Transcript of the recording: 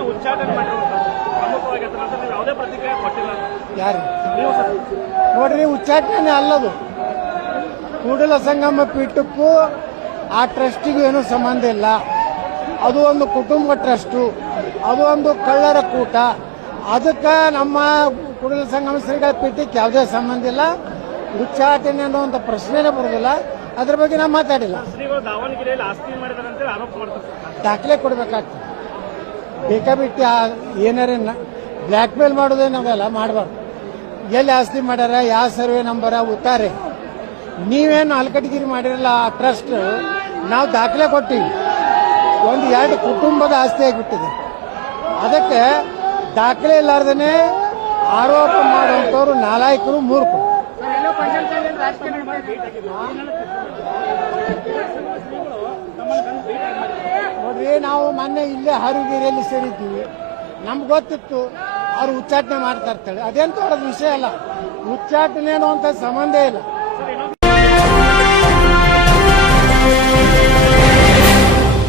ಉಚ್ಚಾಟನೆ ಮಾಡಿರುವಂತದ್ದು ಪ್ರಮುಖವಾಗಿ ಅದನ್ನ ನೀವು ಯಾವುದೇ ಪ್ರತಿಕ್ರಿಯೆ ಕೊಟ್ಟಿಲ್ಲ. ಯಾರು? ನೀವು ಸರ್. ನೋಡ್ರಿ ಉಚ್ಚಾಟನೆ ಅಲ್ಲದು. ಕೂಡಲ ಸಂಗಮ ಪೀಠಕ್ಕೂ ಆ ಟ್ರಸ್ಟಿಗೂ ಏನೂ ಸಂಬಂಧ ಇಲ್ಲ. ಅದು ಒಂದು ಕುಟುಂಬ ಟ್ರಸ್ಟು ಅದು ಒಂದು ಕಳ್ಳರ ಕೂಟ. ಅದಕ್ಕೆ ನಮ್ಮ ಕೂಡಲ ಸಂಗಮ ಶ್ರೀಗಳ ಪೀಠಕ್ಕೆ ಯಾವುದೇ ಸಂಬಂಧ ಇಲ್ಲ. ಉಚ್ಚಾಟನೆ ಅನ್ನುವಂಥ ಪ್ರಶ್ನೆನೇ ಬರೋದಿಲ್ಲ. ಅದ್ರ ಬಗ್ಗೆ ನಾವು ಮಾತಾಡಿಲ್ಲ. ದಾವಣಗೆರೆಯಲ್ಲಿ ಆಸ್ತಿ ಮಾಡಿದಾರೆ ದಾಖಲೆ ಕೊಡ್ಬೇಕಾಗ್ತದೆ. ಬೇಕಾಬಿಟ್ಟು ಏನಾರ ಬ್ಲ್ಯಾಕ್ ಮೇಲ್ ಮಾಡೋದೇನವೆಲ್ಲ ಮಾಡಬಾರ್ದು. ಎಲ್ಲಿ ಆಸ್ತಿ ಮಾಡ್ಯಾರ ಯಾವ ಸರ್ವೆ ನಂಬರ, ಉತ್ತಾರೆ. ನೀವೇನು ಅಲ್ಕಟಗಿರಿ ಮಾಡಿರಲ್ಲ ಆ ಟ್ರಸ್ಟ್, ನಾವು ದಾಖಲೆ ಕೊಟ್ಟಿವಿ. ಒಂದು ಎರಡು ಕುಟುಂಬದ ಆಸ್ತಿ ಆಗಿಬಿಟ್ಟಿದೆ. ಅದಕ್ಕೆ ದಾಖಲೆ ಇಲ್ಲಾರ್ದೇ ಆರೋಪ ಮಾಡುವಂಥವ್ರು ನಾಲಾಯಕರು ಮೂರ್ಖರು ನೋಡ್ರಿ ನಾವು ಮೊನ್ನೆ ಇಲ್ಲೇ ಹರುಗಿರಿಯಲ್ಲಿ ಸೇರಿದ್ದೀವಿ. ನಮ್ಗೆ ಗೊತ್ತಿತ್ತು ಅವ್ರು ಉಚ್ಚಾಟನೆ ಮಾಡ್ತಾ ಇರ್ತಾಳೆ ಅದೇಂತ ಅವ್ರದ್ದು ವಿಷಯ ಅಲ್ಲ. ಉಚ್ಚಾಟನೆ ಅನ್ನುವಂಥ ಸಂಬಂಧ ಇಲ್ಲ.